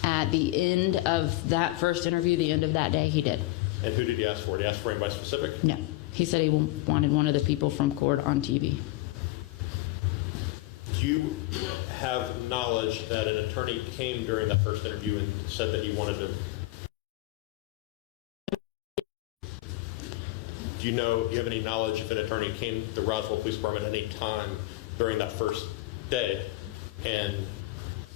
At the end of that first interview, the end of that day, he did. And who did he ask for? Did he ask for anybody specific? No. He said he wanted one of the people from court on TV. Do you have knowledge that an attorney came during that first interview and said that he wanted to? Do you have any knowledge if an attorney came to the Roswell Police Department at any time during that first day and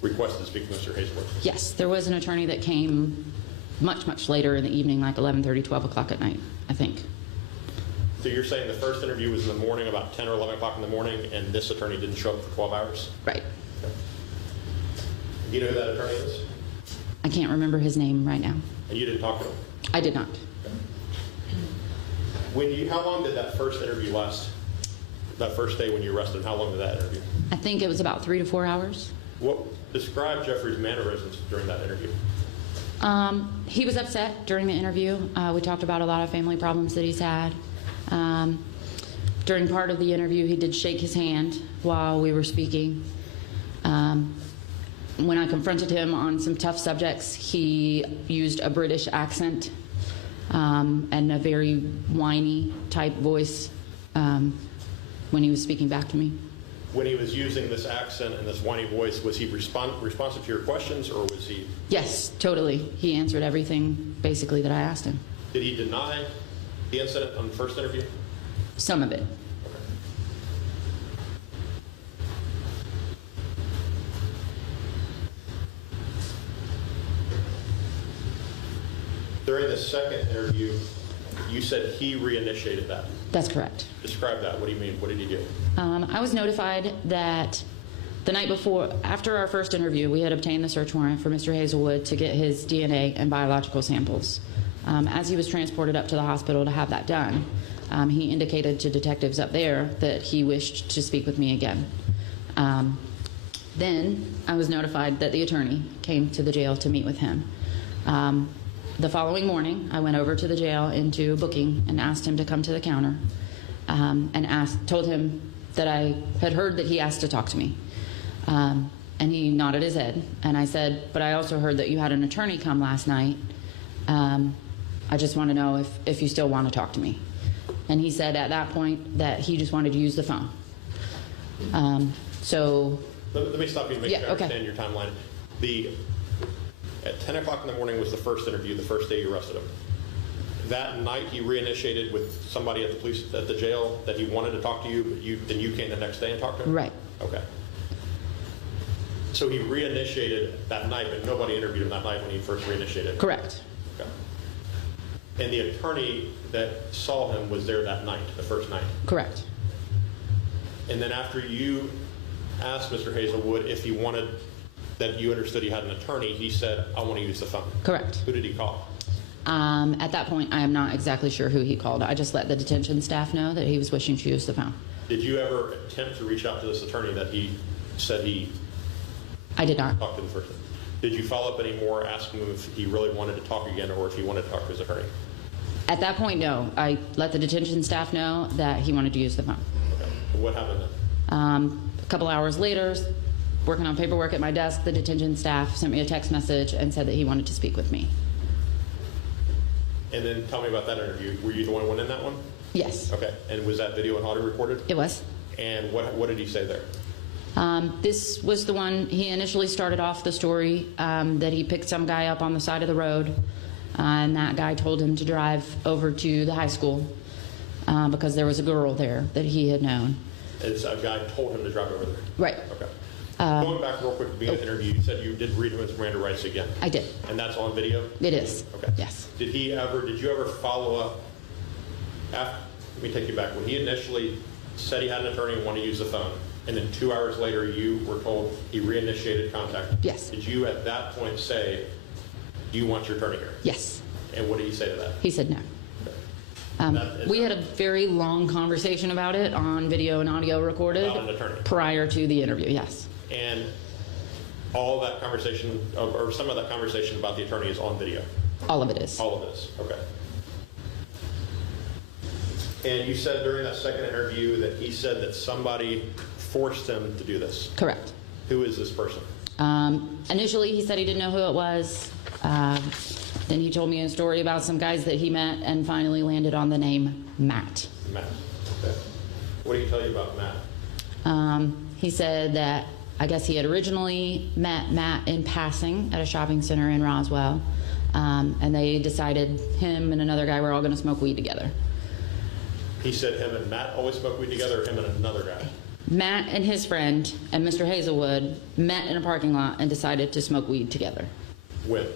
requested to speak to Mr. Hazelwood? Yes, there was an attorney that came much, much later in the evening, like 11:30, 12 o'clock at night, I think. So you're saying the first interview was in the morning, about 10 or 11 o'clock in the morning, and this attorney didn't show up for 12 hours? Right. Okay. Do you know who that attorney is? I can't remember his name right now. And you didn't talk to him? I did not. How long did that first interview last? That first day when you arrested him, how long did that interview? I think it was about 3 to 4 hours. Describe Jefferies' mannerisms during that interview. He was upset during the interview. We talked about a lot of family problems that he's had. During part of the interview, he did shake his hand while we were speaking. When I confronted him on some tough subjects, he used a British accent and a very whiny type voice when he was speaking back to me. When he was using this accent and this whiny voice, was he responsive to your questions, or was he? Yes, totally. He answered everything basically that I asked him. Did he deny the incident on the first interview? Some of it. During the second interview, you said he reinitiated that. That's correct. Describe that. What do you mean? What did he do? I was notified that the night before, after our first interview, we had obtained the search warrant for Mr. Hazelwood to get his DNA and biological samples. As he was transported up to the hospital to have that done, he indicated to detectives up there that he wished to speak with me again. Then I was notified that the attorney came to the jail to meet with him. The following morning, I went over to the jail into booking and asked him to come to the counter and told him that I had heard that he asked to talk to me. And he nodded his head. And I said, but I also heard that you had an attorney come last night. I just want to know if you still want to talk to me. And he said at that point that he just wanted to use the phone. Let me stop you and make sure I okay. understand your timeline. At 10 o'clock in the morning was the first interview, the first day you arrested him. That night he reinitiated with somebody at the jail that he wanted to talk to you, but then you came the next day and talked to him? Right. Okay. So he reinitiated that night, but nobody interviewed him that night when he first reinitiated? Correct. Okay. And the attorney that saw him was there that night, the first night? Correct. And then after you asked Mr. Hazelwood if he wanted, that you understood he had an attorney, he said, I want to use the phone. Correct. Who did he call? At that point, I am not exactly sure who he called. I just let the detention staff know that he was wishing to use the phone. Did you ever attempt to reach out to this attorney that he said he I did not. talked to the first time? Did you follow up any more, ask him if he really wanted to talk again or if he wanted to talk to his attorney? At that point, no. I let the detention staff know that he wanted to use the phone. Okay. What happened then? A couple hours later, working on paperwork at my desk. The detention staff sent me a text message and said that he wanted to speak with me. And then tell me about that interview. Were you the one who went in that one? Yes, Okay. And was that video and audio recorded? it was. And what did he say there? This was the one, he initially started off the story that he picked some guy up on the side of the road, and that guy told him to drive over to the high school because there was a girl there that he had known. It's a guy told him to drive over there? Right. Okay. Going back real quick to the beginning of the interview, you said you did read him his Miranda rights again. I did. And that's on video? It is. Okay. Yes. Did you ever follow up after, let me take you back. When he initially said he had an attorney and wanted to use the phone, and then 2 hours later you were told he reinitiated contact. Yes. Did you at that point say, do you want your attorney here? Yes. And what did he say to that? He said no. We had a very long conversation about it on video and audio recorded About an attorney. prior to the interview, yes. And all that conversation, or some of that conversation about the attorney is on video? All of it is. All of this, okay. And you said during that second interview that he said that somebody forced him to do this. Correct. Who is this person? Initially, he said he didn't know who it was. Then he told me a story about some guys that he met and finally landed on the name Matt. Matt. Okay. What did he tell you about Matt? He said that I guess he had originally met Matt in passing at a shopping center in Roswell, and they decided him and another guy were all going to smoke weed together. He said him and Matt always smoke weed together, or him and another guy? Matt and his friend and Mr. Hazelwood met in a parking lot and decided to smoke weed together. When?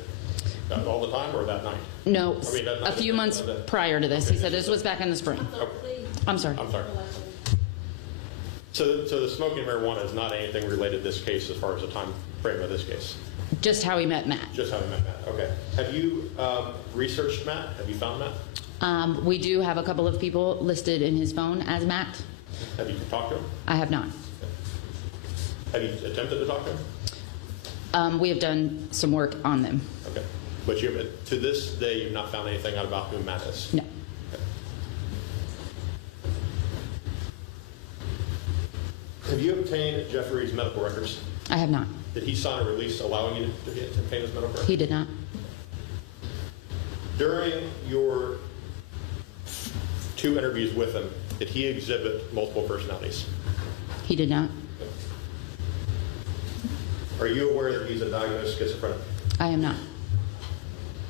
All the time or that night? No, I mean, that a night, few months prior to this. Okay. He said this was back in the spring. Okay. I'm sorry. I'm sorry. So the smoking marijuana is not anything related to this case as far as the time frame of this case? Just how he met Matt. Just how he met Matt, okay. Have you researched Matt? Have you found Matt? We do have a couple of people listed in his phone as Matt. Have you talked to him? I have not. Have you attempted to talk to him? We have done some work on them. Okay. But to this day, you've not found anything out about who Matt is? No. Okay. Have you obtained Jefferies' medical records? I have not. Did he sign a release allowing you to obtain his medical records? He did not. During your 2 interviews with him, did he exhibit multiple personalities? He did not. Are you aware that he's a diagnosed schizophrenic? I am not.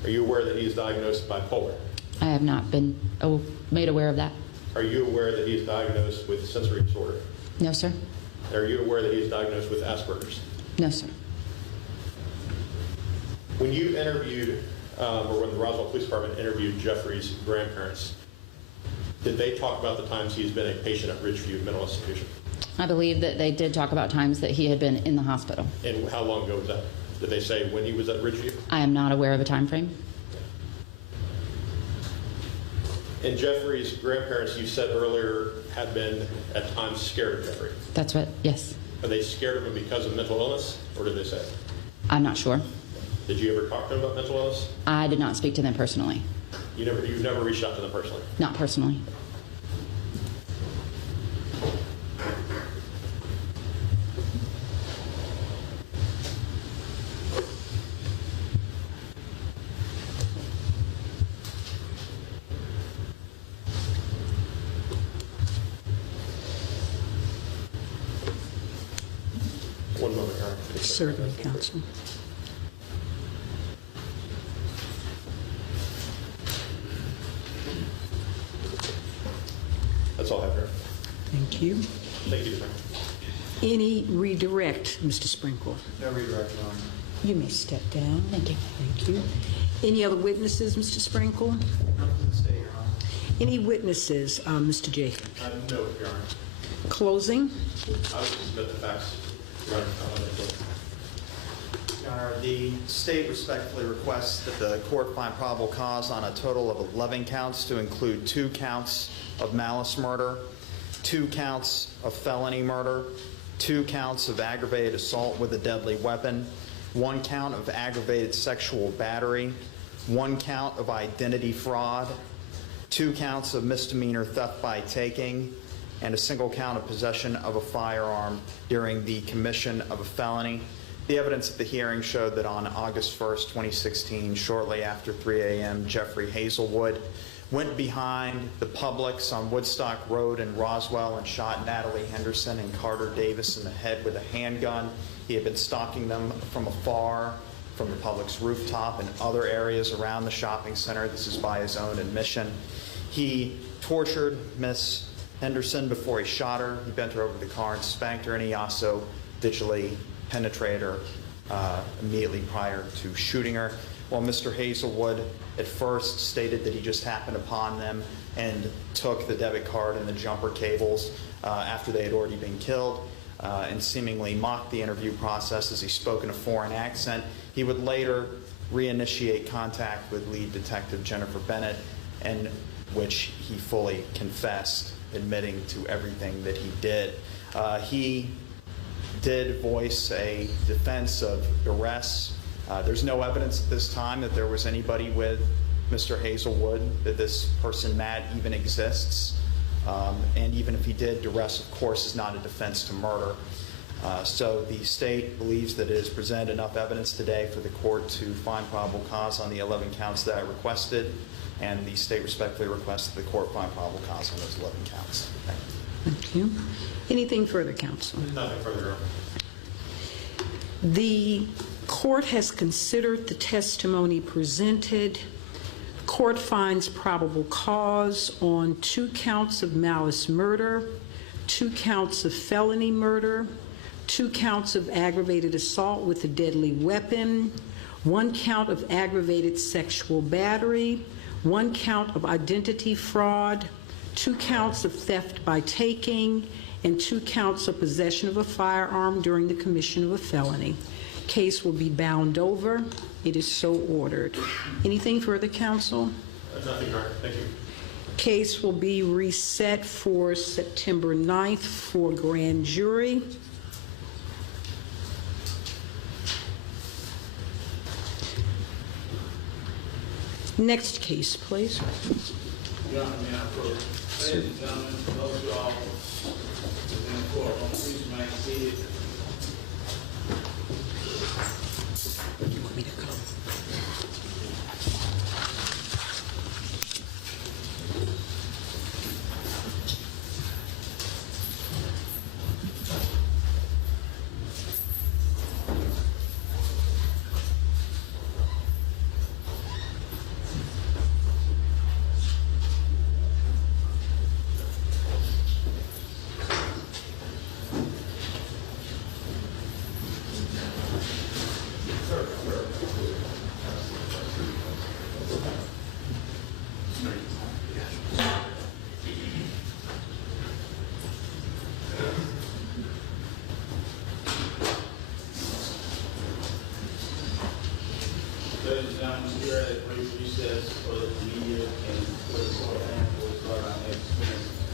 Are you aware that he's diagnosed bipolar? I have not been made aware of that. Are you aware that he's diagnosed with sensory disorder? No, sir. Are you aware that he's diagnosed with Asperger's? No, sir. When you interviewed, or when the Roswell Police Department interviewed Jeffrey's grandparents, did they talk about the times he's been a patient at Ridgeview Mental Institution? I believe that they did talk about times that he had been in the hospital. And how long ago was that? Did they say when he was at Ridgeview? I am not aware of a time frame. And Jeffrey's grandparents, you said earlier, had been at times scared of Jeffrey. That's what, yes. Are they scared of him because of mental illness, or did they say? I'm not sure. Did you ever talk to him about mental illness? I did not speak to them personally. You've never reached out to them personally? Not personally. One moment, Your Honor. Certainly, counsel. That's all I have here. Thank you. Thank you, Your Honor. Any redirect, Mr. Sprinkle? No redirect, Your Honor. You may step down. Thank you. Thank you. Any other witnesses, Mr. Sprinkle? None from the state, Your Honor. Any witnesses, Mr. Jacob? No, Your Honor. Closing? I would submit the facts. Your Honor, Your Honor, the state respectfully requests that the court find probable cause on a total of 11 counts to include 2 counts of malice murder, 2 counts of felony murder, 2 counts of aggravated assault with a deadly weapon, 1 count of aggravated sexual battery, 1 count of identity fraud, 2 counts of misdemeanor theft by taking, and a single count of possession of a firearm during the commission of a felony. The evidence at the hearing showed that on August 1st, 2016, shortly after 3 a.m., Jeffrey Hazelwood went behind the Publix on Woodstock Road in Roswell and shot Natalie Henderson and Carter Davis in the head with a handgun. He had been stalking them from afar, from the Publix rooftop and other areas around the shopping center. This is by his own admission. He tortured Miss Henderson before he shot her. He bent her over the car and spanked her, and he also vigilantly penetrated her immediately prior to shooting her. While Mr. Hazelwood at first stated that he just happened upon them and took the debit card and the jumper cables after they had already been killed, and seemingly mocked the interview process as he spoke in a foreign accent, he would later reinitiate contact with lead detective Jennifer Bennett, in which he fully confessed, admitting to everything that he did. He did voice a defense of duress. There's no evidence at this time that there was anybody with Mr. Hazelwood, that this person, Matt, even exists. And even if he did, duress, of course, is not a defense to murder. So the state believes that it has presented enough evidence today for the court to find probable cause on the 11 counts that I requested, and the state respectfully requests that the court find probable cause on those 11 counts. Thank you. Anything further, counsel? Nothing further. The court has considered the testimony presented. Court finds probable cause on 2 counts of malice murder, 2 counts of felony murder, 2 counts of aggravated assault with a deadly weapon, 1 count of aggravated sexual battery, 1 count of identity fraud, 2 counts of theft by taking, and 2 counts of possession of a firearm during the commission of a felony. Case will be bound over. It is so ordered. Anything further, counsel? Nothing, Your Honor. Thank you. Case will be reset for September 9th for grand jury. Next case, please. Your Honor, may I approach? Ladies and gentlemen, those who are within the court, please remain seated. You want me to come? Ladies and gentlemen, we are at a brief recess for the media and for the court and for our experience.